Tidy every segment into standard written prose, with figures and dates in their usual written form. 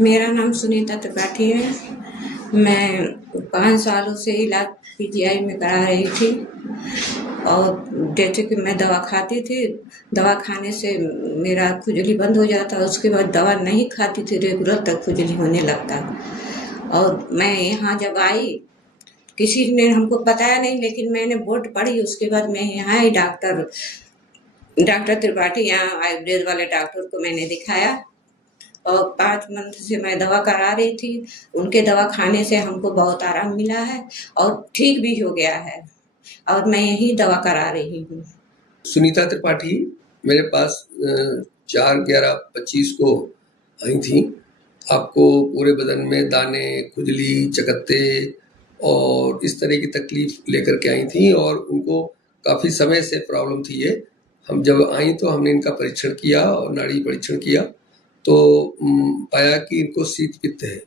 मेरा नाम सुनीता त्रिपाठी है। मैं 5 सालों से इलाज पीजीआई में करा रही थी और जैसे कि मैं दवा खाती थी, दवा खाने से मेरा खुजली बंद हो जाता, उसके बाद दवा नहीं खाती थी रेगुलर तक खुजली होने लगता। और मैं यहाँ जब आई, किसी ने हमको बताया नहीं, लेकिन मैंने बोर्ड पढ़ी, उसके बाद मैं यहाँ आई। डॉक्टर त्रिपाठी, यहाँ आयुर्वेद वाले डॉक्टर को मैंने दिखाया और 5 मंथ से मैं दवा करा रही थी। उनके दवा खाने से हमको बहुत आराम मिला है और ठीक भी हो गया है और मैं यही दवा करा रही हूँ। सुनीता त्रिपाठी मेरे पास 4/11/25 को आई थी। आपको पूरे बदन में दाने, खुजली, चकत्ते और इस तरह की तकलीफ लेकर के आई थी और उनको काफ़ी समय से प्रॉब्लम थी ये। हम जब आई तो हमने इनका परीक्षण किया और नाड़ी परीक्षण किया तो पाया कि इनको शीत पित्त है।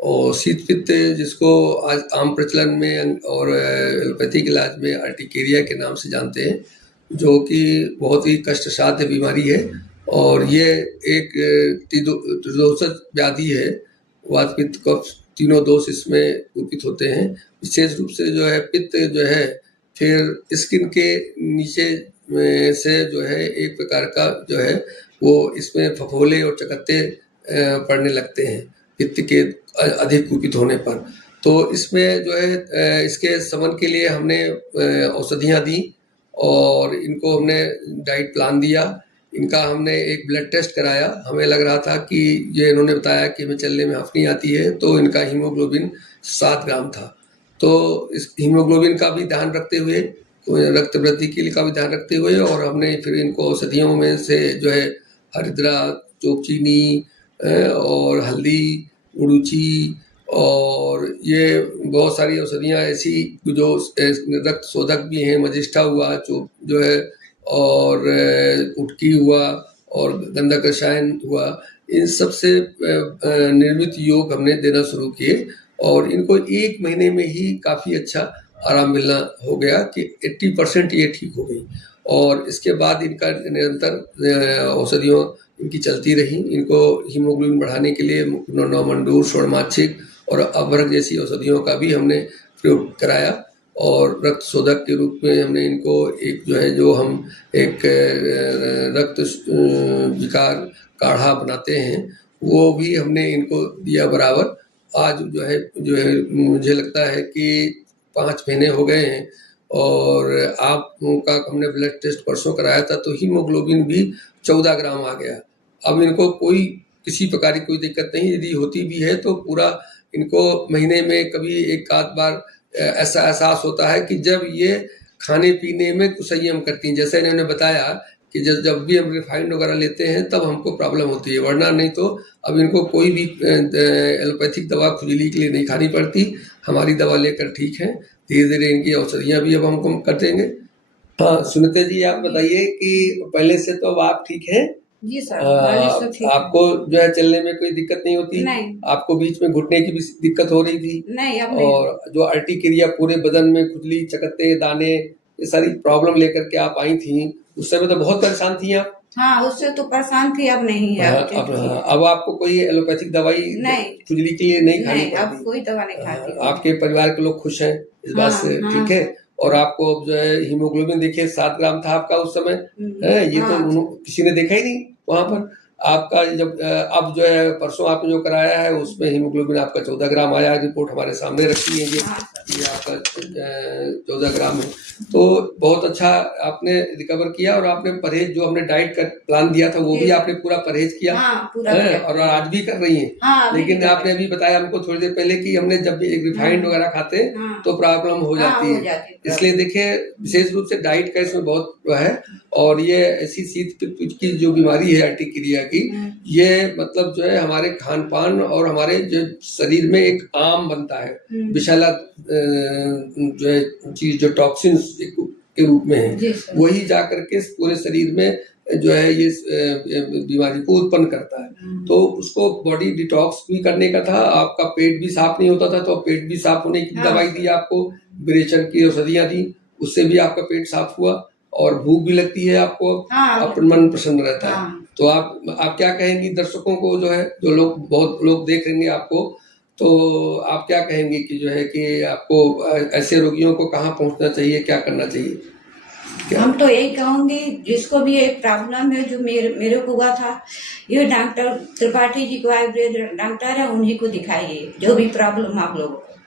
और शीत पित्त जिसको आज आम प्रचलन में और एलोपैथिक इलाज में अर्टिकेरिया के नाम से जानते हैं, जो कि बहुत ही कष्टसाध्य बीमारी है और ये एक त्रिदोषज व्याधि है। वात पित्त कफ तीनों दोष इसमें कुपित होते हैं। विशेष रूप से जो है पित्त जो है फिर स्किन के नीचे से जो है एक प्रकार का जो है वो इसमें फफोले और चकत्ते पड़ने लगते हैं पित्त के अधिक कुपित होने पर। तो इसमें जो है इसके शमन के लिए हमने औषधियाँ दी और इनको हमने डाइट प्लान दिया। इनका हमने एक ब्लड टेस्ट कराया। हमें लग रहा था कि ये इन्होंने बताया कि हमें चलने में हफ्नी आती है, तो इनका हीमोग्लोबिन 7 ग्राम था। तो इस हीमोग्लोबिन का भी ध्यान रखते हुए, रक्त वृद्धि के लिए का भी ध्यान रखते हुए और हमने फिर इनको औषधियों में से जो है हरिद्रा, चोकचीनी और हल्दी, उड़ूची और ये बहुत सारी औषधियाँ ऐसी जो रक्त शोधक भी हैं, मजिष्ठा हुआ जो है और उटकी हुआ और गंधक रसायन हुआ, इन सब से निर्मित योग हमने देना शुरू किए और इनको 1 महीने में ही काफ़ी अच्छा आराम मिलना हो गया कि 80% ये ठीक हो गई। और इसके बाद इनका निरंतर औषधियों इनकी चलती रही। इनको हीमोग्लोबिन बढ़ाने के लिए नौमंडूर, स्वर्णमाक्षिक और अभ्रक जैसी औषधियों का भी हमने प्रयोग कराया और रक्त शोधक के रूप में हमने इनको एक जो है जो हम एक रक्त विकार काढ़ा बनाते हैं, वो भी हमने इनको दिया बराबर। आज जो है मुझे लगता है कि 5 महीने हो गए हैं और आपका हमने ब्लड टेस्ट परसों कराया था तो हीमोग्लोबिन भी 14 ग्राम आ गया। अब इनको कोई किसी प्रकार की कोई दिक्कत नहीं, यदि होती भी है तो पूरा इनको महीने में कभी एक आध बार ऐसा एहसास होता है कि जब ये खाने पीने में कुछ संयम करती हैं। जैसे इन्होंने बताया कि जब भी हम रिफाइंड वगैरह लेते हैं तब हमको प्रॉब्लम होती है, वरना नहीं तो अब इनको कोई भी एलोपैथिक दवा खुजली के लिए नहीं खानी पड़ती। हमारी दवा लेकर ठीक है, धीरे धीरे इनकी औषधियाँ भी अब हमको कर देंगे। हाँ सुनीता जी, आप बताइए कि पहले से तो अब आप ठीक हैं? जी सर, पहले से ठीक है। आपको जो है चलने में कोई दिक्कत नहीं होती? नहीं। आपको बीच में घुटने की भी दिक्कत हो रही थी? नहीं, अब नहीं। और जो अर्टिकेरिया पूरे बदन में खुजली, चकत्ते, दाने, ये सारी प्रॉब्लम लेकर के आप आई थी, उस समय तो बहुत परेशान थी आप? हाँ, उससे तो परेशान थी, अब नहीं है। अब आपको कोई एलोपैथिक दवाई नहीं, खुजली के लिए नहीं खानी पड़ती? अब कोई दवा नहीं खाती। आपके परिवार के लोग खुश हैं इस बात से? ठीक है। और आपको अब जो है हीमोग्लोबिन देखिए 7 ग्राम था आपका उस समय, ये तो किसी ने देखा ही नहीं वहां पर। आपका जब अब जो है परसों आपने जो कराया है उसमें हीमोग्लोबिन आपका 14 ग्राम आया। रिपोर्ट हमारे सामने रखी है, ये आपका 14 ग्राम है। तो बहुत अच्छा आपने रिकवर किया और आपने परहेज जो हमने डाइट का प्लान दिया था वो भी आपने पूरा परहेज किया और आज भी कर रही हैं। लेकिन आपने अभी बताया हमको थोड़ी देर पहले कि हमने जब भी एक रिफाइंड वगैरह खाते तो प्रॉब्लम हो जाती है। इसलिए देखिए विशेष रूप से डाइट का इसमें बहुत है। और ये ऐसी शीत पित्त की जो बीमारी है अर्टिकेरिया की, ये मतलब जो है हमारे खान पान और हमारे जो शरीर में एक आम बनता है, विषैला जो है चीज जो टॉक्सिन्स के रूप में है, वही जा करके पूरे शरीर में जो है ये बीमारी को उत्पन्न करता है। तो उसको बॉडी डिटॉक्स भी करने का था। आपका पेट भी साफ नहीं होता था तो पेट भी साफ होने की दवाई दी आपको, विरेचन की औषधियाँ दी, उससे भी आपका पेट साफ हुआ और भूख भी लगती है आपको, अपना मन प्रसन्न रहता है। तो आप क्या कहेंगी दर्शकों को, जो है, जो लोग, बहुत लोग देख रहेंगे आपको, तो आप क्या कहेंगी कि जो है कि आपको ऐसे रोगियों को कहाँ पहुंचना चाहिए, क्या करना चाहिए? हम तो यही कहूंगी, जिसको भी एक प्रॉब्लम है, जो मेरे को हुआ था, ये डॉक्टर त्रिपाठी जी को आयुर्वेद डॉक्टर है, उन्हीं को दिखाइए, जो भी प्रॉब्लम आप लोगों को।